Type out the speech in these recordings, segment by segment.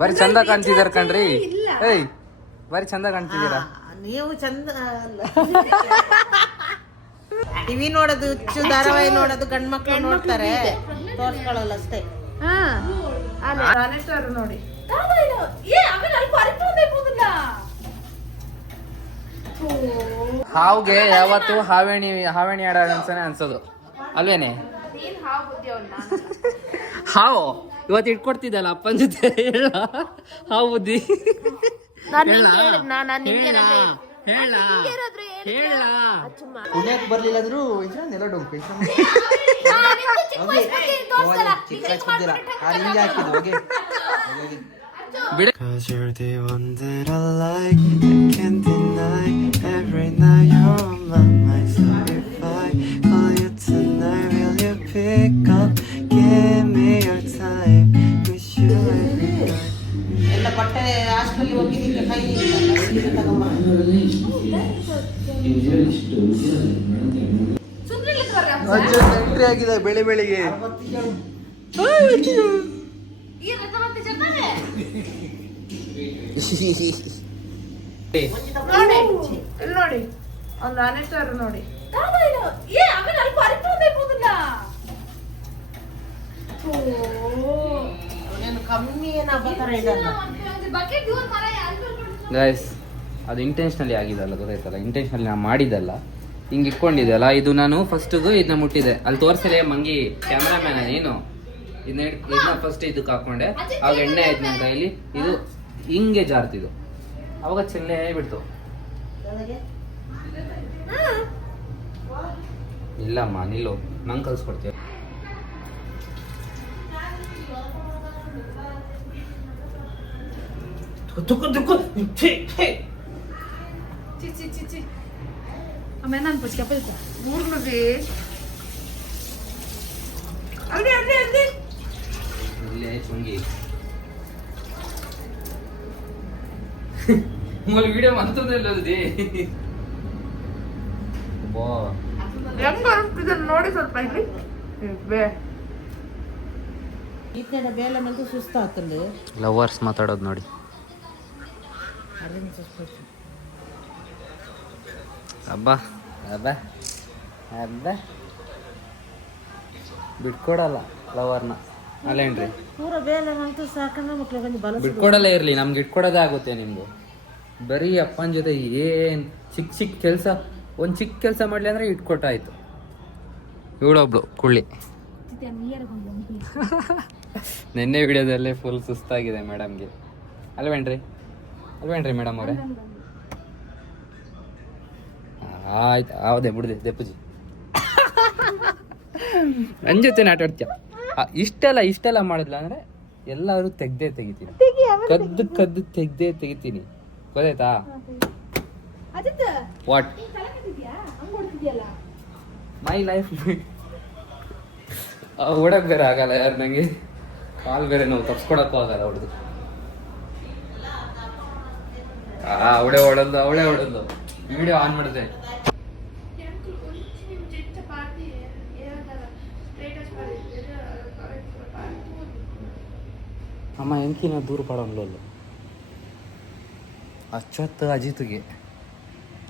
ಬರೀ ಚಂದ ಕಾಣ್ತಿದಾರ ಕಣ್ರಿ. ಏಯ್ ಬರೀ ಚಂದ ಕಾಣ್ತಿದ್ದೀರಾ ನೀವು. ಚಂದ ಟಿವಿ ನೋಡೋದು ಹುಚ್ಚು, ಧಾರಾವಾಹಿ ನೋಡೋದು ಗಂಡ್ ಮಕ್ಳು ನೋಡ್ತಾರೆ, ತೋರ್ಸ್ಕೊಳ್ಳಲ್ಲ ಅಷ್ಟೇ. ನೋಡಿ ಹಾವ್ಗೆ ಯಾವತ್ತು ಹಾವೇಣಿ ಆಡ ಅನ್ಸನೆ ಅನ್ಸೋದು ಅಲ್ವೇನೆ. ಹಾವು ಇವತ್ತು ಇಟ್ಕೊಡ್ತಿದ್ದಲ್ಲ ಅಪ್ಪನ ಜೊತೆ, ಹೇಳ ಹಾವು ಬುದ್ಧಿ ಪುಣ್ಯಕ್ಕೆ ಬರ್ಲಿಲ್ಲದ್ರು ನೆಲ ಡೊಂಕು ಬಿಡ. ಎಲ್ಲ ಬಟ್ಟೆ ಹಾಸ್ಟೆಲ್ ಹೋಗಿದ್ದಕ್ಕೆ ಕೈ ಎಂಟ್ರಿ ಆಗಿದೆ ಬೆಳೆ ಬೆಳಿಗ್ಗೆ. ನೋಡಿ ಒಂದು ಆನೆಸ್ಟರ್ ನೋಡಿ. ಗೈಸ್ ಅದು ಇಂಟೆನ್ಷನಲಿ ಆಗಿದಲ್ಲ, ಗೊತ್ತಾಯ್ತಲ್ಲ, ಇಂಟೆನ್ಷನಲಿ ನಾನು ಮಾಡಿದ್ದಲ್ಲ, ಹಿಂಗೆ ಇಟ್ಕೊಂಡಿದ್ದೆಲ್ಲ. ಇದು ನಾನು ಫಸ್ಟಿಗೂ ಇದನ್ನ ಮುಟ್ಟಿದೆ, ಅಲ್ಲಿ ತೋರಿಸಲೇ ಮಂಗಿ ಕ್ಯಾಮ್ರಾಮ್ಯಾನ ನೀನು ಇದನ್ನ ಫಸ್ಟ್ ಇದಕ್ಕೆ ಹಾಕೊಂಡೆ, ಆವಾಗ ಎಣ್ಣೆ ಆಯ್ತು ನನ್ನ ಕೈಲಿ, ಇದು ಹಿಂಗೆ ಜಾರ್ತಿದ್ದು, ಅವಾಗ ಚೆಲ್ಲೆ ಬಿಡ್ತು. ಇಲ್ಲಮ್ಮ ನಿಲ್ಲು, ನಂಗೆ ಕಲ್ಸ್ಕೊಡ್ತೀವಿ. Amenan pues qué película. Burno de. Alde. ಇಲ್ಲೇ ಚುಂಗಿ ಮೊದಲು ವಿಡಿಯೋ ಮಂತದಲ್ಲದೆ ಬಾ ಹೆಂಗ ಅನ್ಸ್ತಿದೆ ನೋಡಿ ಸ್ವಲ್ಪ ಇಲ್ಲಿ. ಈ ಕಡೆ ಬೇಲೆ ಮಂತು ಸುಸ್ತಾಗ್ತದೆ. ಲವರ್ಸ್ ಮಾತಾಡೋದು ನೋಡಿ. ಅಬ್ಬಾ ಅಬ್ಬಾ ಅಬ್ಬಾ ಬಿಟ್ಕೊಡಲ್ಲ ಲವರ್ನ ಅಲ್ಲೇನ್ರಿ. ಪೂರ ಬೇಲೆ ಮಂತು ಸಾಕಂದ್ರೆ ಮಕ್ಳು ಬಂದು ಬಲ ಬಿಟ್ಕೊಡಲ್ಲ ಇರ್ಲಿ, ನಮ್ಗೆ ಇಟ್ಕೊಡೋದೇ ಆಗುತ್ತೆ ನಿಮ್ದು. ಬರೀ ಅಪ್ಪನ ಜೊತೆ ಏನ್ ಚಿಕ್ಕ ಕೆಲಸ, ಒಂದು ಚಿಕ್ಕ ಕೆಲಸ ಮಾಡ್ಲಿ ಅಂದ್ರೆ ಇಟ್ಕೊಟ್ಟಾಯ್ತು. ಇವಳೊಬ್ಳು ಕುಳ್ಳಿ ನಿನ್ನೆ ವಿಡಿಯೋದಲ್ಲೇ ಫುಲ್ ಸುಸ್ತಾಗಿದೆ ಮೇಡಮ್ಗೆ, ಅಲ್ವೇನ್ರಿ ಮೇಡಮ್ ಅವರೇ. ಆಯ್ತು ಹೌದೇ ಬಿಡ್ದೆ ದೆಪ್ಪಜಿ ನನ್ನ ಜೊತೆ ಆಟಾಡ್ತೀಯ. ಇಷ್ಟೆಲ್ಲ ಮಾಡಿದ್ಲ ಅಂದ್ರೆ ಎಲ್ಲರೂ ತೆಗಿತೀನಿ, ಕದ್ದು ತೆಗಿತೀನಿ, ಗೊತ್ತಾಯ್ತಾ? ವಾಟ್ ಮೈ ಲೈಫ್ ಓಡಕ್ ಬೇರೆ ಆಗಲ್ಲ ಯಾರು, ನಂಗೆ ಕಾಲ್ ಬೇರೆ ನಾವು ತಪ್ಸ್ಕೊಡಕ್ಕೂ ಆಗಲ್ಲ ಹೊಡೆದು. ಅವಳೇ ಹೊಡೋದು ವಿಡಿಯೋ ಆನ್ ಮಾಡಿದೆ. ಅಮ್ಮ ಎಂಕಿನ ದೂರ ಪಡೋಲ್ಲ ಅಚ್ಚೊತ್ತು ಅಜಿತ್ಗೆ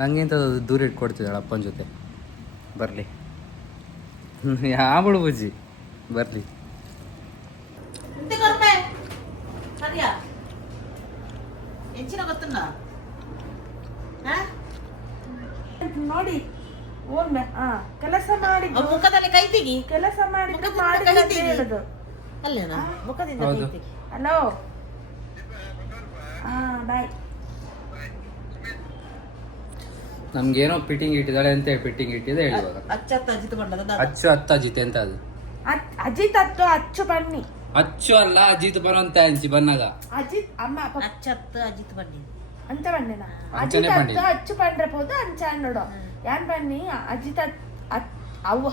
ನಂಗಿಂತ ದೂರ ಇಟ್ಕೊಡ್ತಿದ್ದಾಳೆ ಅಪ್ಪನ ಜೊತೆ. ಬರಲಿ ಯಾವಳು ಬುಜ್ಜಿ ಬರಲಿ. ನೋಡಿ ಕೆಲಸ ಮಾಡಿ ಮುಖದಲ್ಲಿ ಕೈ ತೆಗಿ, ಕೆಲಸ ಮಾಡಿ ಹೇಳುದು ಅಲ್ಲೇನಾ ಮುಖದಿಂದ ಕೈ ತೆಗಿ. ಹಲೋ ಬಾಯ್. ನಮ್ಗೇನೋ ಪಿಟ್ಟಿಂಗ್ ಇಟ್ಟಿದ್ದಾಳೆ ಅಂತ ಪಿಟ್ಟಿಂಗ್ ಇಟ್ಟಿದೆ ಹೇಳಿ. ಅಚ್ಚು ಅಜಿತ್ ಅಂತ ಅದು ಅಜಿತ್ ಅಚ್ಚು ಬನ್ನಿ ಅಚ್ಚು ಅಲ್ಲ ಅಜಿತ್ ಬರೋಂತ ಅನ್ಸಿ ಬನ್ನಾಗ ಅಜಿತ್ ಅಮ್ಮ ಅಚ್ಚತ್ತು ಅಜಿತ್ ಬನ್ನಿ ಅಂತ ಬಣ್ಣಿನ ಅಜಿತ್ ಅಚ್ಚು ಪಂಡ್ರೆ ಪೋದು ಅಂಚ ನೋಡು ಯಾನ್ ಬನ್ನಿ ಅಜಿತ್ ಅವು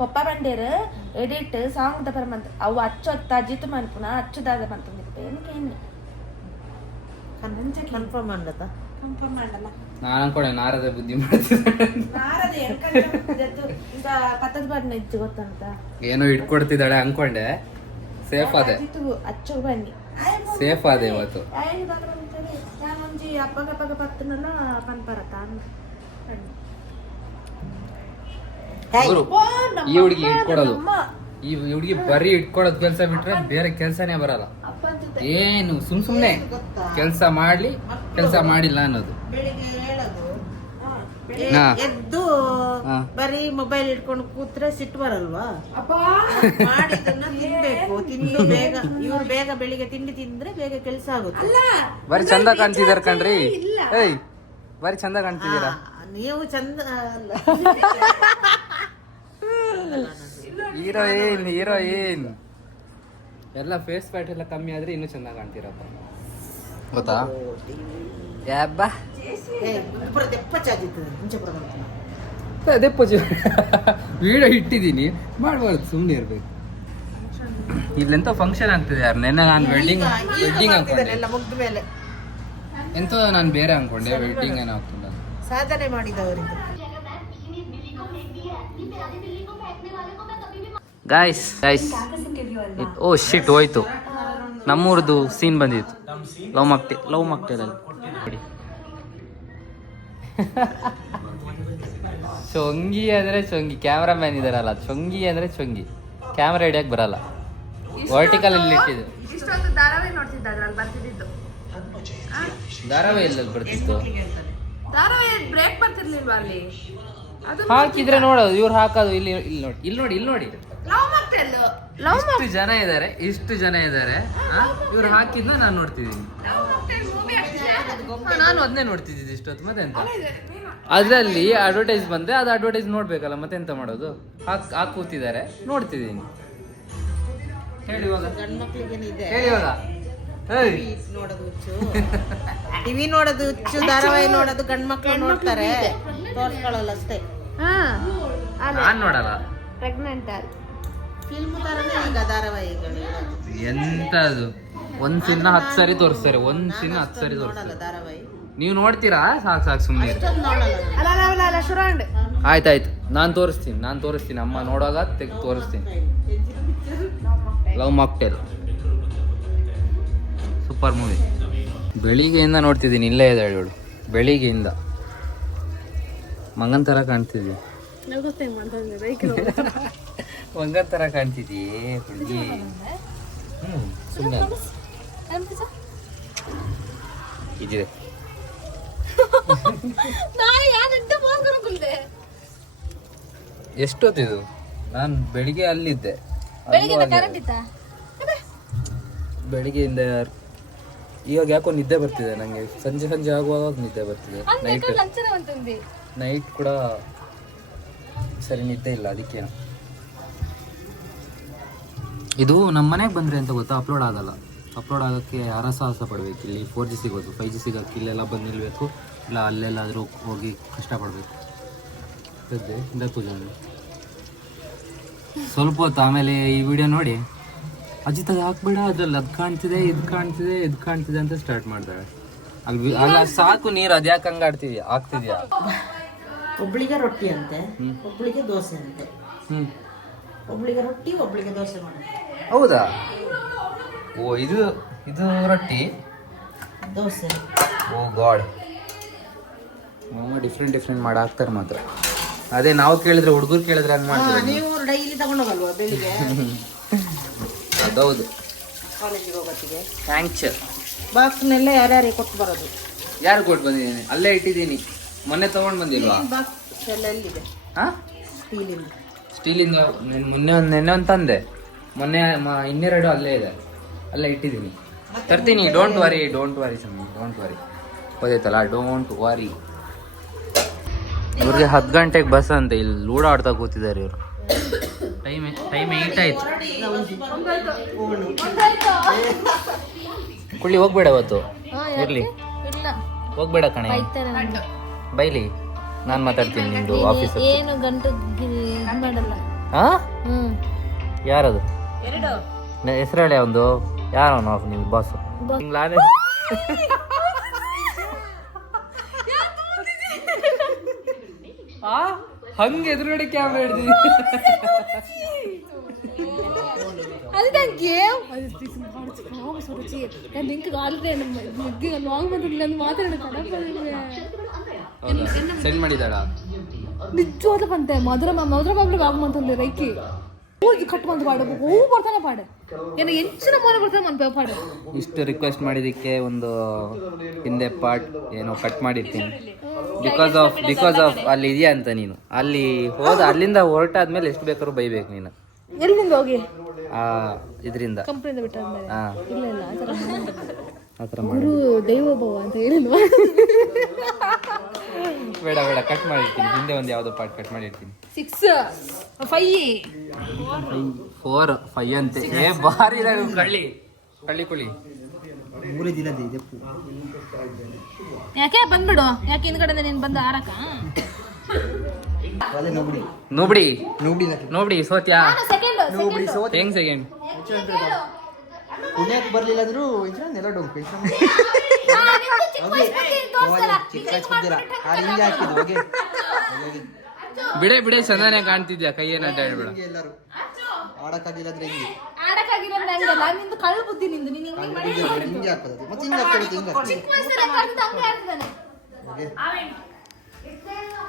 ಪಪ್ಪ ಬಂಡೇರು ಎಡಿಟ್ ಸಾಂಗ್ ದ ಪರಮಂತ ಅವು ಅಚ್ಚು ಅಜಿತ್ ಮನ್ಪುನ ಅಚ್ಚು ದಾದ ಮಂತ ಕನ್ಫರ್ಮ್ ಮಾಡಲ್ಲ ನಾನು ಅನ್ಕೊಂಡೆ ನಾರದ ಬುದ್ಧಿ ಮಾಡ್ತಿದ್ದೆ, ಕತ್ತದ ಬಣ್ಣ ಇತ್ತು ಗೊತ್ತಂತ ಏನೋ ಇಟ್ಕೊಡ್ತಿದ್ದಾಳೆ ಅನ್ಕೊಂಡೆ. ಸೇಫ್ ಅದೇ ಅಚ್ಚು ಬನ್ನಿ ಸೇಫ್ ಆದ ಇವತ್ತು. ನಾನೊಂಜಿ ಅಪ್ಪಗ ಪತ್ತನಲ್ಲ ಪನ್ಪರತ ಇವ್ರು ಈ ಹುಡುಗಿ ಇಟ್ಕೊಡೋದು, ಈ ಹುಡುಗಿ ಬರೀ ಇಟ್ಕೊಡೋದು ಕೆಲಸ ಬಿಟ್ರೆ ಬೇರೆ ಕೆಲಸನೇ ಬರಲ್ಲ. ಏನು ಸುಮ್ನೆ ಕೆಲಸ ಮಾಡ್ಲಿ, ಕೆಲಸ ಮಾಡಿಲ್ಲ ಅನ್ನೋದು. ಬೆಳಿಗ್ಗೆ ಹೇಳೋದು ಹಾ. ಎದ್ದು ಹಾ. ಬರೀ ಮೊಬೈಲ್ ಇಟ್ಕೊಂಡು ಕೂತ್ರೆ ಸಿಟ್ಟು ಬರಲ್ವಾ? ಅಪ್ಪ ಮಾಡಿದ್ದನ್ನ ತಿನ್ಬೇಕು, ತಿಂದು ಬೇಗ ಇವ್ರು ಬೇಗ ಬೆಳಿಗ್ಗೆ ತಿಂಡಿ ತಿಂದ್ರೆ ಬೇಗ ಕೆಲಸ ಆಗುತ್ತೆ. ಬರೀ ಚಂದ ಕಾಣ್ತಿದಾರ ಕಣ್ರಿ. ಏಯ್ ಬರೀ ಚಂದ ಕಾಣ್ತಿದ್ದೀರಾ. ನೀವು ಚಂದ ಅಲ್ಲ. ಹೀರೋಯಿನ್ ಎಲ್ಲ ಫೇಸ್ ಫ್ಯಾಟ್ ಎಲ್ಲ ಕಮ್ಮಿ ಆದ್ರೆ ಇನ್ನೂ ಚಂದ ಕಾಣ್ತೀರಪ್ಪ, ಗೊತ್ತಾ? ಯಾಬ್ಬಾ ಅದೇ ಪೂಜೆ ವಿಡಿಯೋ ಇಟ್ಟಿದ್ದೀನಿ, ಮಾಡ್ಬಾರ್ದು, ಸುಮ್ಮನೆ ಇರ್ಬೇಕು. ಇಲ್ಲೆಂತ ಫಂಕ್ಷನ್ ಆಗ್ತಿದೆ ಯಾರು. ನೆನ್ನೆ ನಾನು ವೆಡ್ಡಿಂಗ್ ಅನ್ಕೊಂಡೆ, ಎಲ್ಲ ಮುಗ್ದ ಮೇಲೆ ಎಂತ ನಾನು ಬೇರೆ ಅನ್ಕೊಂಡೆ, ವೆಡ್ಡಿಂಗ್ ಏನೋ ಆಗ್ತಿಲ್ಲ. ಸಾಧನೆ ಮಾಡಿದವರಿಗೆ. ಗಾಯ್ಸ್ ಓ ಶಿಟ್ ಹೋಯ್ತು, ನಮ್ಮೂರದು ಸೀನ್ ಬಂದಿತ್ತು. ಲವ್ ಮಾಕ್ಟೇಲಲ್ಲಿ ಚೊಂಗಿ ಅಂದ್ರೆ ಚೊಂಗಿ, ಕ್ಯಾಮ್ರಾಮ್ಯಾನ್ ಇದಾರಲ್ಲ ಚೊಂಗಿ ಅಂದ್ರೆ ಚೊಂಗಿ, ಕ್ಯಾಮ್ರಾ ಹಿಡಿಯಕ್ ಬರಲ್ಲ. ವರ್ಟಿಕಲ್ ಇಲ್ಲಿ ಇಟ್ಟಿದ್ದು ಇಷ್ಟೊಂದು ಧಾರಾವಾಹಿ ನೋಡ್ತಿದ್ದ ಅದ್ರಲ್ಲಿ ಬರ್ತಿದ್ದು. ಧಾರಾವಾಹಿ ಎಲ್ಲಲ್ಲಿ ಬರ್ತಿತ್ತು, ಧಾರಾವಾಹಿ ಬ್ರೇಕ್ ಬರ್ತಿರ್ಲಿಲ್ವಾ ಅಲ್ಲಿ? ಅದು ಹಾಕಿದ್ರೆ ನೋಡೋದು, ಇವ್ರು ಹಾಕೋದು. ಇಲ್ಲಿ ನೋಡಿ ಲವ್ ಮಾಡ್ತಿಲ್ಲ. ಇಷ್ಟು ಜನ ಇದ್ದಾರೆ ಇವ್ರು ಹಾಕಿದ್ನ ನಾನು ನೋಡ್ತಿದ್ದೀನಿ. ನಾನು ಅದನ್ನೇ ನೋಡ್ತಿದ್ದಿದ್ದು ಇಷ್ಟೊತ್ತು. ಮತ್ತೆ ಎಂತ ಅದ್ರಲ್ಲಿ ಅಡ್ವರ್ಟೈಸ್ ಬಂದ್ರೆ ಅದು ಅಡ್ವರ್ಟೈಸ್ ನೋಡ್ಬೇಕಲ್ಲ, ಮತ್ತೆ ಎಂತ ಮಾಡೋದು? ಹಾಕ್ ಕೂತಿದ್ದಾರೆ ನೋಡ್ತಿದ್ದೀನಿ. ಹೇಳಿ ಇವಾಗ, ಗಂಡ್ಮಕ್ಳಿಗೇನಿದೆ ಹೇಳಿ ಇವಾಗ. ಏಯ್ ನೋಡೋದು ಹುಚ್ಚು, ಟಿವಿ ನೋಡೋದು ಹುಚ್ಚು, ಧಾರಾವಾಹಿ ನೋಡೋದು ಗಂಡ್ಮಕ್ಳು ನೋಡ್ತಾರೆ, ತೋರ್ಸ್ಕೊಳ್ಳಲ್ಲ ಅಷ್ಟೇ. ನಾನ್ ನೋಡಲ್ಲ. ಪ್ರೆಗ್ನೆಂಟ್ ಫಿಲ್ಮ್ ತರನೇ ಈಗ ಧಾರಾವಾಹಿಗಳು. ಎಂತದು ಒಂದ್ ಸಿನ್ನ 10 ಸರಿ ತೋರಿಸ್ತಾರೆ, ಒಂದ್ ಸಿನ್ನ 10 ಸರಿ ನೋಡಲ್ಲ ತೋರಿಸ್ತಾರೆ. ಧಾರಾವಾಹಿ, ನೀವು ನೋಡ್ತೀರಾ? ಸಾಕು ಸುಮ್ಮನೆ. ಅಷ್ಟೊಂದು ನೋಡಲ್ಲ. ಅಲ್ಲ ಶುರಾಂಡ್ ಆಯ್ತಾಯ್ತು, ನಾನು ತೋರಿಸ್ತೀನಿ. ಅಮ್ಮ ನೋಡುವಾಗ ತೆಗೆದು ತೋರಿಸ್ತೀನಿ. Love mocktail super movie. ಬೆಳಿಗ್ಗೆಯಿಂದ ನೋಡ್ತಿದ್ದೀನಿ, ಇಲ್ಲೇ ಇದೆ ಹೇಳು. ಬೆಳಿಗ್ಗೆಯಿಂದ ಮಂಗನ್ ಥರ ಕಾಣ್ತಿದ್ವಿ. ಮಂಗನ್ ಥರ ಕಾಣ್ತಿದ್ದೀ ಹುಡುಗಿ. ಸುಮ್ಮನೆ ಇದಿದೆ. ಎಷ್ಟೊತ್ತಿದು? ನಾನು ಬೆಳಿಗ್ಗೆ ಅಲ್ಲಿದ್ದೆ. ಬೆಳಿಗ್ಗೆಯಿಂದ ಇವಾಗ ಯಾಕೋ ನಿದ್ದೆ ಬರ್ತಿದೆ ನಂಗೆ. ಸಂಜೆ ಆಗುವಾಗ ನಿದ್ದೆ ಬರ್ತಿದೆ. ನೈಟ್ ಕೂಡ ಸರಿ ನಿದ್ದೆ ಇಲ್ಲ, ಅದಕ್ಕೇನು. ಇದು ನಮ್ಮ ಮನೆಗೆ ಬಂದರೆ ಅಂತ ಗೊತ್ತಾ, ಅಪ್ಲೋಡ್ ಆಗಲ್ಲ. ಅಪ್ಲೋಡ್ ಆಗೋಕ್ಕೆ ಹರಸಾಹಸ ಪಡಬೇಕು. ಇಲ್ಲಿ 4G ಸಿಗೋದು, 5G ಸಿಗೋಕ್ಕೆ ಇಲ್ಲೆಲ್ಲ ಬಂದು ನಿಲ್ಲಬೇಕು, ಇಲ್ಲ ಅಲ್ಲೆಲ್ಲಾದರೂ ಹೋಗಿ ಕಷ್ಟಪಡಬೇಕು. ಹಿಂದೆ ಪೂಜೆ ಸ್ವಲ್ಪ ಹೊತ್ತು ಆಮೇಲೆ ಈ ವಿಡಿಯೋ ನೋಡಿ, ಅಜಿತ್ ಅದು ಹಾಕ್ಬೇಡ, ಅದ್ರಲ್ಲಿ ಅದು ಕಾಣ್ತಿದೆ, ಇದು ಕಾಣ್ತಿದೆ ಅಂತ ಸ್ಟಾರ್ಟ್ ಮಾಡ್ತಾಳೆ. ಅಲ್ಲ ಸಾಕು ನೀರು, ಅದು ಯಾಕೆ ಹಂಗೆ ಆಗ್ತಿದ್ಯಾ? ಒಬ್ಳಿಗೆ ರೊಟ್ಟಿ ಅಂತೆ, ಒಬ್ಳಿಗೆ ದೋಸೆ ಅಂತೆ. ಒಬ್ಳಿಗೆ ರೊಟ್ಟಿ, ಒಬ್ಳಿಗೆ ದೋಸೆ ಮಾಡಿ. ಹೌದಾ? ಓ ಇದು ರೊಟ್ಟಿ, ದೋಸೆ. ಓ ಗಾಡ್, ಡಿಫ್ರೆಂಟ್ ಮಾಡಿ ಹಾಕ್ತಾರೆ ಮಾತ್ರ. ಅದೇ ನಾವು ಕೇಳಿದ್ರೆ, ಹುಡುಗರು ಕೇಳಿದ್ರೆ ಹಂಗೆ ಮಾಡ್ತಾರೆ. ನೀವು ಡೈಲಿ ತಗೊಂಡೋಗಲ್ವಾ ಬೆಳಿಗ್ಗೆ? ಅದೌದು. ಕಾಲೇಜಿಗೆ ಹೋಗೋತ್ತಿಗೆ ಥ್ಯಾಂಕ್ಸ್. ಬಾಕ್ಸ್ನೆಲ್ಲ ಯಾರ್ಯಾರಿಗೆ ಕೊಟ್ಟು ಬರೋದು? ಯಾರು ಕೊಟ್ಟು ಬಂದಿದ್ದೀನಿ? ಅಲ್ಲೇ ಇಟ್ಟಿದ್ದೀನಿ. ಮೊನ್ನೆ ತಗೊಂಡು ಬಂದಿಲ್ವಾ? ಬಾಕ್ಸ್ ಎಲ್ಲ ಎಲ್ಲಿದೆ? ಹಾಂ, ಸ್ಟೀಲಿಂದ ನೆನ್ನೆ ಒಂದು ತಂದೆ, ಮೊನ್ನೆ ಇನ್ನೆರಡು ಅಲ್ಲೇ ಇದೆ, ಅಲ್ಲೇ ಇಟ್ಟಿದ್ದೀನಿ. ತರ್ತೀನಿ. ಡೋಂಟ್ ವರಿ ಸಮಯ, ಡೋಂಟ್ ವರಿ. ಗೊತ್ತಾಯ್ತಲ್ಲ, ಡೋಂಟ್ ವರಿ. ಇವ್ರಿಗೆ 10 ಗಂಟೆಗೆ ಬಸ್ ಅಂತೆ. ಇಲ್ಲಿ ಲೂಡೋ ಆಡ್ತಾ ಕೂತಿದ್ದಾರೆ ಇವರು. ಟೈಮ್ 8 ಆಯ್ತು. ಕುಳ್ಳಿ ಹೋಗ್ಬೇಡ ಇವತ್ತು, ಇರ್ಲಿ ಹೋಗ್ಬೇಡ ಕಣೆ, ಬೈಲಿ. ನಾನು ಮಾತಾಡ್ತೀನಿ ನಿಂದು ಆಫೀಸ್. ಏನು ಗಂಟು ಮಾಡಲ್ಲ. ಹಾ, ಯಾರದು? ಹೆಸರು ಹೇಳಿ ಒಂದು. ಯಾರವನು ನೀವು ಬಾಸ್? ಹಂಗೆ ಎದುರುಗಡೆ ಕ್ಯಾಮ್ರಾ ಹಿಡಿದಿದ್ದೀನಿ. అది దానికి అది తీసి మాట్లాడుచి నేను ఇంకా ఆల్రెడీ లాంగ్ ಬಂದಿಲ್ಲ ಮಾತಾಡೋಣ ಹೌದಾ ಸೆಂಡ್ ಮಾಡಿದಾಳ ನಿಜವಾಗ್ಲೂ ಬಂತೆ ಮಧುರ ಬಾಬ್ಲಿಗೆ ಆಗಮಂತಂದೆ ರೈಕಿ ಹೋಗಿ ಕಟ್ ಬಂದು ಪಾಡು ಹೂ ಬರ್ತಾನೆ ಪಾಡು ಏನು ಹೆಚ್ಚಿನ ಮನೆ ಬರ್ತಾನೆ ಮನ್ ಪಾಡು ಇಷ್ಟು ರಿಕ್ವೆಸ್ಟ್ ಮಾಡಿದ್ದಕ್ಕೆ ಒಂದು ಹಿಂದೆ ಪಾರ್ಟ್ ಏನೋ ಕಟ್ ಮಾಡಿರ್ತೀನಿ ಬಿಕಾಸ್ ಆಫ್ ಅಲ್ಲಿ ಇದೆಯಾ ಅಂತ ನೀನು ಅಲ್ಲಿ ಹೋದ ಅಲ್ಲಿಂದ ಹೊರಟಾದ್ಮೇಲೆ ಎಷ್ಟು ಬೇಕಾದ್ರೂ ಬೈಬೇಕು ನೀನು ಎಲ್ಲಿಂದ ಹೋಗಿ ಇದರಿಂದ ಕಂಪ್ನಿಯಿಂದ ಬಿಟ್ಟಾದ್ಮೇಲೆ ಹಾ ಇಲ್ಲ ಇಲ್ಲ ಆ ಥರ ಮಾಡಿ ಗುರು ದೈವೋಭವ ಅಂತ ಹೇಳಿಲ್ವಾ ಬೇಡ ಬೇಡ ಕಟ್ ಮಾಡಿರ್ತೀನಿ ಹಿಂದೆ ಒಂದು ಯಾವುದೋ ಪಾರ್ಟ್ ಕಟ್ ಮಾಡಿರ್ತೀನಿ 6 5 4 5 ಅಂತೆ ಏ ಭಾರಿ ಇದಾಳು ಕಳ್ಳಿ ಕುಳಿ ಮೂರೇ ದಿನದ ಇದೆ ಯಾಕೆ ಬಂದ್ಬಿಡು ಯಾಕೆ ಹಿಂದ್ಗಡೆ ನೀನು ಬಂದು ಆರಕ ಅದೇ ನೋಬ್ಡಿ ಸೋತ್ಯಾ ಸೆಕೆಂಡ್ ಹೆಂಗ್ ಸೆಕೆಂಡ್ ಪುಣ್ಯಕ್ಕೆ ಬರ್ಲಿಲ್ಲ ಅಂದ್ರು ನೆಲ ಡೊಂಕು ಹಿಂಗೆ ಹಾಕಿದ್ದು ಹೋಗಿ ಬಿಡೆ ಚಂದನೆ ಕಾಣ್ತಿದ್ಯಾ ಕೈಯೇನ ಅಡ್ಡಾಡ್ಬೇಡ ಎಲ್ಲರೂ ಆಡಕ್ಕಾಗಿಲ್ಲ ಅಂದ್ರೆ ಹಿಂಗೆ ಆಡಕ್ಕಾಗಿರೋ ನಂಗಲ್ಲ ನಿಂದು ಕಳ್ಳ ಬುದ್ಧಿ ನಿಂದು ನೀನು ಹಿಂಗೆ ಮಾಡಿ ಹಿಂಗೆ ಹಾಕೋದು ಮತ್ತೆ ಹಿಂಗೆ ಹಾಕ್ತಾರೆ ಹಿಂಗೆ ಹಾಕ್ತಾರೆ ಚಿಕ್ಕ ವಯಸ್ಸಲ್ಲಿ ಹೆಂಗ್ ಆಡ್ತಿದ್ದ ಹಂಗೆ ಆಡ್ತಿದ್ದಾನೆ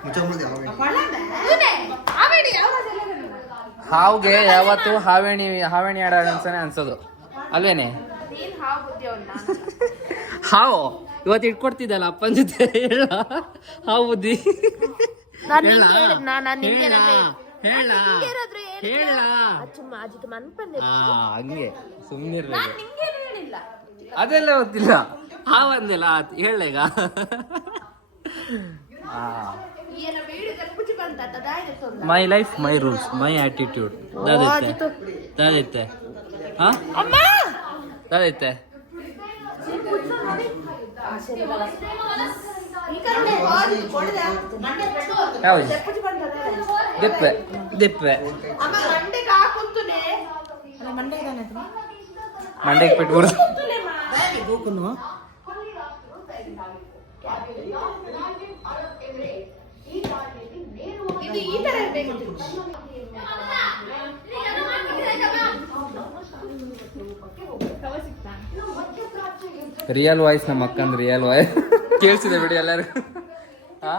ಮುಚ್ಚಂಬುದು ಯಾವ ಇವನೇ ಆವೇಡಿ ಯಾವಾಗ ಹಾವ್ಗೆ ಯಾವತ್ತು ಹಾವೇಣಿ ಆಡ ಅನ್ಸನೆ ಅನ್ಸೋದು ಅಲ್ವೇನೆ ನೀನ್ ಹಾವು ಬುದ್ಧಿ ಅವ್ನ ಹಾವು ಇವತ್ತು ಇಟ್ಕೊಡ್ತಿದ್ದಲ್ಲ ಅಪ್ಪನ ಜೊತೆ ಹೇಳ ಹಾವು ಬುದ್ಧಿ ನಾನು ನಿಂಗೆ ಹೇಳ ಹಂಗೆ ಸುಮ್ಮನಿರ್ಬೇಕು ಹೇಳಿಲ್ಲ ಅದೆಲ್ಲ ಗೊತ್ತಿಲ್ಲ ಹಾವು ಅಂದೆಲ್ಲ ಹೇಳೀಗ my life my rules my attitude ದಾದೈತೆ ಹಾ ದಾದೈತೆ ಯಾವುದು ದಿಪ್ಪೆ ಮಂಡೆಗೆ ಬಿಟ್ಬಿಡು ರಿಯಲ್ ವಾಯ್ಸ್ ನಮ್ಮ ಅಕ್ಕಂದು ರಿಯಲ್ ವಾಯ್ಸ್ ಕೇಳಿಸಿದೆ ಬಿಡಿ ಎಲ್ಲರೂ ಹಾ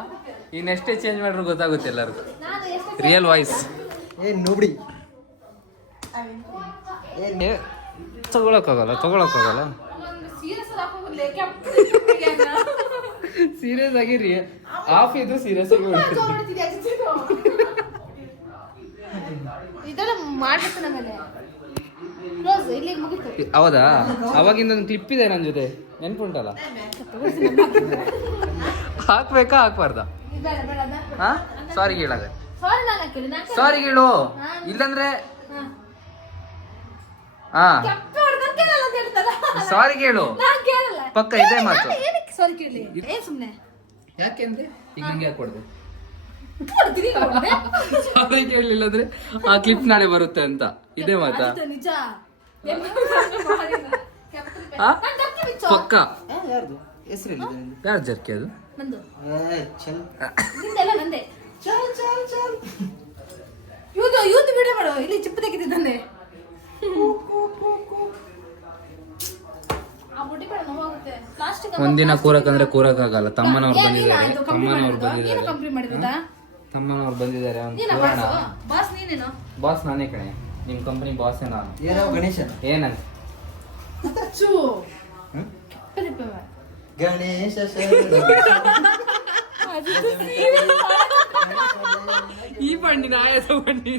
ಇನ್ನೆಷ್ಟೇ ಚೇಂಜ್ ಮಾಡ್ರು ಗೊತ್ತಾಗುತ್ತೆ ಎಲ್ಲರಿಗೂ ರಿಯಲ್ ವಾಯ್ಸ್ ಏನ್ ನೋಬ್ಡಿ ತಗೊಳಕ್ಕಾಗಲ್ಲ ಸೀರಿಯಸ್ ಆಗಿ ಆಫ್ ಇದು ಸೀರಿಯಸ್ ಆಗಿ ಇದೆಲ್ಲ ಮಾಡ್ಬೇಕು ನಮ್ಮಲ್ಲಿ ಕ್ಲೋಸ್ ಇಲ್ಲಿ ಮುಗಿತು ಹೌದಾ ಅವಾಗಿಂದ ಒಂದು ಕ್ಲಿಪ್ ಇದೆ ನನ್ನ ಜೊತೆ ನೆನ್ಪುಂಟಲ್ಲ ಹಾಕ್ಬೇಕಾ ಹಾಕ್ಬಾರ್ದ ಬೇಡ ಬೇಡ ಅದ ಹಾ ಸಾರಿ ಹೇಳಾಗ ಸಾರಿ ನಾನು ಹಾಕಿಲ್ಲ ನಾನು ಸಾರಿ ಹೇಳು ಇಲ್ಲಂದ್ರೆ ಹಾ ಕೆಪ್ಪ ಹೊಡೆದ್ರೆ ಕೇಳಲ್ಲ ಅಂತ ಹೇಳ್ತಾರ ಸಾರಿ ಕೇಳು ನಾನು ಕೇಳಲ್ಲ ಪಕ್ಕ ಇದೇ ಮಾತು ಏನಕ್ಕೆ ಸಾರಿ ಕೇಳಲಿ ಏನ್ ಸುಮ್ಮನೆ ಯಾಕೆಂದ್ರೆ ಈಗ ನಿಂಗೆ ಯಾಕೆ ಕೊಡ್ದೆ ಹೊಡ್ತೀನಿ ಸಾರಿ ಕೇಳಲಿಲ್ಲ ಅಂದ್ರೆ ಆ ಕ್ಲಿಪ್ ನಾಳೆ ಬರುತ್ತೆ ಅಂತ ಇದೇ ಮಾತಾ ನಿಜ ಹಾ? ಪಕ್ಕ ಯಾರ್ದು ಹೆಸರಿಲ್ಲ ಯಾರು ಜರ್ಕಿ ಅದು ನಂದು ಚಲ್ ನಿಂದೆಲ್ಲ ನಂದೆ ಯೂತ್ ವಿಡಿಯೋ ಮಾಡು ಇಲ್ಲಿ ಚಿಪ್ಪು ತೆಗಿತಿದ್ದಂದೆ ಆ ಬುಡ್ಡಿ ಬೇಡ ನೋವಾಗುತ್ತೆ ಪ್ಲಾಸ್ಟಿಕ್ ಒಂದಿನ ಕೂರಕ್ಕಂದ್ರೆ ಕೂರಕ್ಕಾಗಲ್ಲ ತಮ್ಮನವ್ರು ಬಂದಿದ್ದಾರೆ ಕಂಪ್ಲೀಟ್ ಮಾಡಿರೋದಾ ತಮ್ಮನವ್ರು ಬಂದಿದ್ದಾರೆ ಅವ್ನು ನೀನ ಕೂರೋಣ. ಬಾಸ್ ನೀನೇನು ಬಾಸ್ ನಾನೇ ಕಣೆ ನಿಮ್ ಕಂಪನಿ ಬಾಸ್ ನಾನು ಏನೋ ಗಣೇಶ ಏನಂತ ಚೂ ಹ್ಮ್? ಗಣೇಶ ಈ ಬಂಡಿ ನಾಯಸ ಬಂಡಿ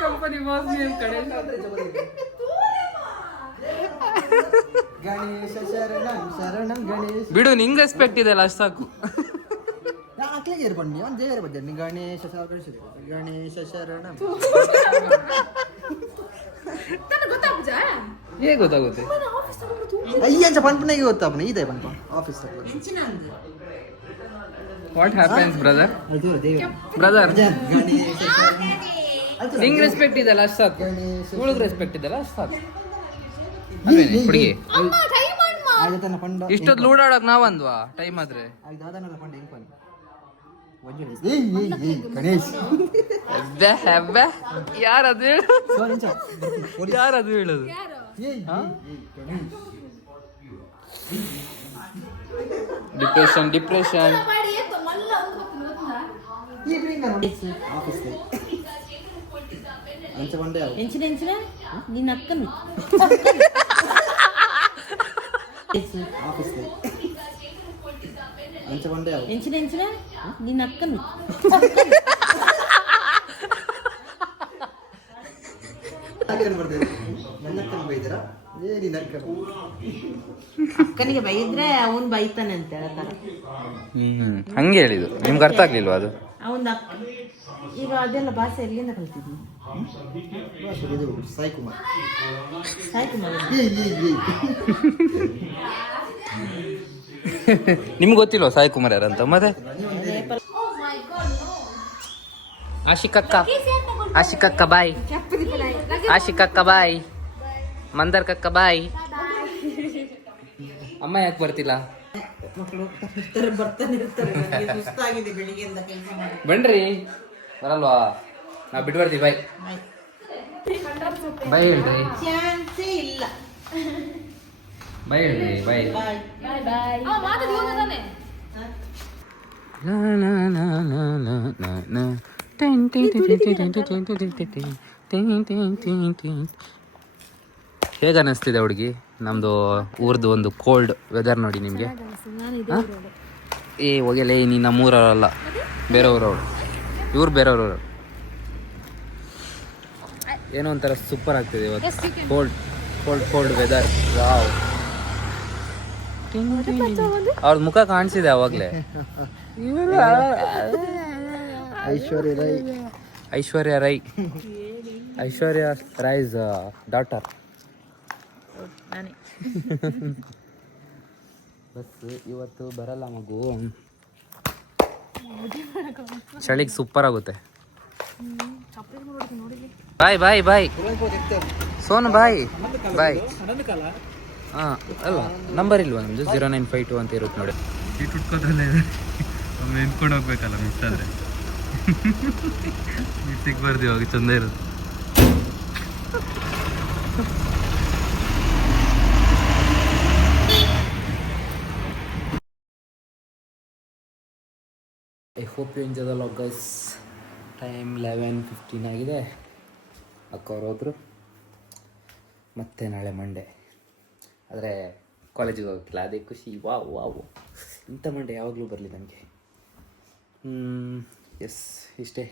ಕಂಪನಿ ಬಾಸ್ ನಿಮ್ ಕಡೆ ಗಣೇಶ ಶರಣಂ ಶರಣಂ ಗಣೇಶ ಬಿಡು ನಿಂಗ್ ರೆಸ್ಪೆಕ್ಟ್ ಇದೆ ಅಷ್ಟು ಸಾಕು ನಾನು ಅಕ್ಲಿಗೆ ಇರ್ಬಂಡಿ ಒಂದು ದೇವರ ಬಗ್ಗೆ ಗಣೇಶ ಗಣೇಶ ಶರಣಂ ನನಗೆ ಗೊತ್ತಾಗ್ಜ ಹೇಗೆ ಗೊತ್ತಾಗುತ್ತೆ ಅಯ್ಯಂಚ ಪನ್ಪನೆಗೆ ಗೊತ್ತಾಪನ ಇದೆ ಪನ್ಪ ಆಫೀಸ್ ವಾಟ್ ಹ್ಯಾಪನ್ಸ್ ಬ್ರದರ್ ಅದು ದೇವ ಬ್ರದರ್ ಗಣೇಶ ನಿಂಗ್ ರೆಸ್ಪೆಕ್ಟ್ ಇದೆಲ್ಲ ಅಷ್ಟು ಸಾಕು ಗಣೇಶ ಇವಳಿಗೆ ರೆಸ್ಪೆಕ್ಟ್ ಇದೆಲ್ಲ ಅಷ್ಟು ಸಾಕು ಅಲ್ವೇನೆ ಹುಡುಗಿ ಅಮ್ಮ ಟೈಮ್ ಮಾಡು ಆಯ್ತನ ಪಂಡ ಇಷ್ಟೊತ್ತು ಲೂಡಾಡಕ್ ನಾವಂದ್ವಾ ಟೈಮ್ ಆದ್ರೆ ಆಯ್ತು ಅದನ್ನೆಲ್ಲ ಪಂಡ ಹೆಂಗ್ ಪಂಡ ಗಣೇಶ್ ಯಾರದು ಹೇಳು, ಯಾರದು ಹೇಳೋದು? Depression depression. ಆಫೀಸ್ ಅಂಚ ಬಂಡೆ ಎಂಚಿನ ಎಂಚಿನ ನಿನ್ನ ಅಕ್ಕನ ಆಫೀಸ್ ಅಂಚ ಬಂಡೆ ಎಂಚಿನ ಎಂಚಿನ ನಿನ್ನ ಅಕ್ಕನ ಅಕ್ಕನ ಬರ್ತಾರೆ. ನನ್ನ ಅಕ್ಕನ ಬೈದಿರ ಏನಿ ನಕ್ಕನ ಅಕ್ಕನಿಗೆ ಬೈದ್ರೆ ಅವನ್ ಬೈತಾನೆ ಅಂತ ಹೇಳ್ತಾರೆ. ಹಂಗೆ ಹೇಳಿದ್ದು, ನಿಮ್ಗೆ ಅರ್ಥ ಆಗ್ಲಿಲ್ವಾ ಅದು? ಅವನ ಅಕ್ಕ ಈಗ ಅದೆಲ್ಲ ಭಾಷೆ ಎಲ್ಲಿಂದ ಕಲ್ತಿದ್ನಿ? ಇದು ಸಾಯಿ ಕುಮಾರ್. ಸಾಯ್ತು ಮಗ. ನಿಮ್ಗೆ ಗೊತ್ತಿಲ್ವಾ ಸಾಯಿ ಕುಮಾರ್ ಯಾರಂತ? ಮತ್ತೆ ಆಶಿಕಕ್ಕ, ಆಶಿಕಕ್ಕ ಬಾಯ್, ಆಶಿಕಕ್ಕ ಬಾಯ್, ಮಂದರ್ ಕಕ್ಕ ಬಾಯ್. ಅಮ್ಮ ಯಾಕೆ ಬರ್ತಿಲ್ಲ? ಮಕ್ಕಳು ಬರ್ತಾನೆ ಇರ್ತಾರೆ. ನನಗೆ ಸುಸ್ತಾಗಿದೆ ಬೆಳಿಗ್ಗೆಯಿಂದ ಕೆಲಸ ಮಾಡಿ. ಬನ್ರಿ, ಬರಲ್ವಾ? ನಾವು ಬಿಟ್ಟು ಬರ್ತೀವಿ. ಬಾಯ್ ಬಾಯ್ ಹೇಳ್ರಿ, ಚಾನ್ಸೇ ಇಲ್ಲ. ಬಾಯ್ ಹೇಳ್ರಿ, ಬಾಯ್. ಬಾಯ್. ಹೇಗೆ ಅನ್ನಿಸ್ತಿದೆ ಹುಡುಗಿ ನಮ್ಮದು ಊರ್ದು ಒಂದು ಕೋಲ್ಡ್ ವೆದರ್ ನೋಡಿ ನಿಮಗೆ? ಏ ಹೋಗಲೇ, ನೀನು ನಮ್ಮೂರವರಲ್ಲ, ಬೇರೆಯವ್ರವ್ರು. ಇವ್ರು ಬೇರೆಯವ್ರವ್ರು. ಏನೋ ಒಂಥರ ಸೂಪರ್ ಆಗ್ತಿದೆ ಇವತ್ತು. Cold cold cold weather. Wow, ಅವ್ರ ಮುಖ ಕಾಣಿಸಿದೆ ಅವಾಗಲೇ. ಐಶ್ವರ್ಯ ರೈ, ಐಶ್ವರ್ಯ ರೈ, ಐಶ್ವರ್ಯ ರೈಸ್ ಡಾಟರ್. ಬಸ್ ಇವತ್ತು ಬರಲ್ಲ ಮಗು, ಚಳಿಗೆ ಸೂಪರ್ ಆಗುತ್ತೆ. ಬಾಯ್ ಬಾಯ್ ಬಾಯ್ ಸೋನು, ಬಾಯ್ ಬಾಯ್. ಹಾಂ ಅಲ್ಲ, ನಂಬರ್ ಇಲ್ವಾ ನಿಮ್ಮದು? 0952 ಅಂತ ಇರುತ್ತೆ ನೋಡಿ. ಇಟ್ಟು ಉಟ್ಕೋದ್ರಲ್ಲೇ ಒಮ್ಮೆ ನಿಂತ್ಕೊಂಡು ಹೋಗ್ಬೇಕಲ್ಲ, ಮಿಸ್ ಆದರೆ ಸಿಗ್ಬಾರ್ದು. ಇವಾಗ ಚಂದ ಇರುತ್ತೆ. I hope you enjoy the vlog guys. Time 11:15 ಆಗಿದೆ. ಅಕ್ಕವ್ರು ಹೋದರು. ಮತ್ತೆ ನಾಳೆ ಮಂಡೇ, ಆದರೆ ಕಾಲೇಜಿಗೆ ಹೋಗ್ತಿಲ್ಲ, ಅದೇ ಖುಷಿ. ವಾವ್ ವಾವ್, ಇಂಥ ಮಂಡೇ ಯಾವಾಗಲೂ ಬರಲಿ ನನಗೆ. ಎಸ್, ಇಷ್ಟೇ.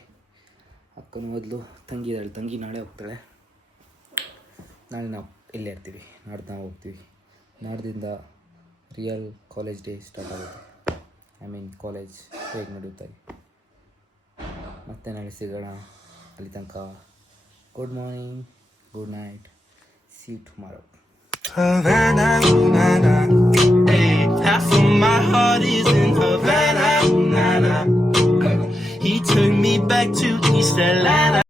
ಅಕ್ಕನೂ ಮೊದಲು ತಂಗಿ ಇದ್ದಾಳೆ, ತಂಗಿ ನಾಳೆ ಹೋಗ್ತಾಳೆ. ನಾಳೆ ನಾವು ಇಲ್ಲೇ ಇರ್ತೀವಿ, ನಾಡ್ದು ನಾವು ಹೋಗ್ತೀವಿ. ನಾಡ್ದಿಂದ ರಿಯಲ್ ಕಾಲೇಜ್ ಡೇ ಸ್ಟಾರ್ಟ್ ಆಗುತ್ತೆ. ಐ ಮೀನ್ ಕಾಲೇಜ್ ಹೇಗೆ ನಡೆಯುತ್ತೆ. ಮತ್ತೆ ನಾಳೆ ಸಿಗೋಣ. ಅಲ್ಲಿ ತನಕ good morning, good night, see you tomorrow.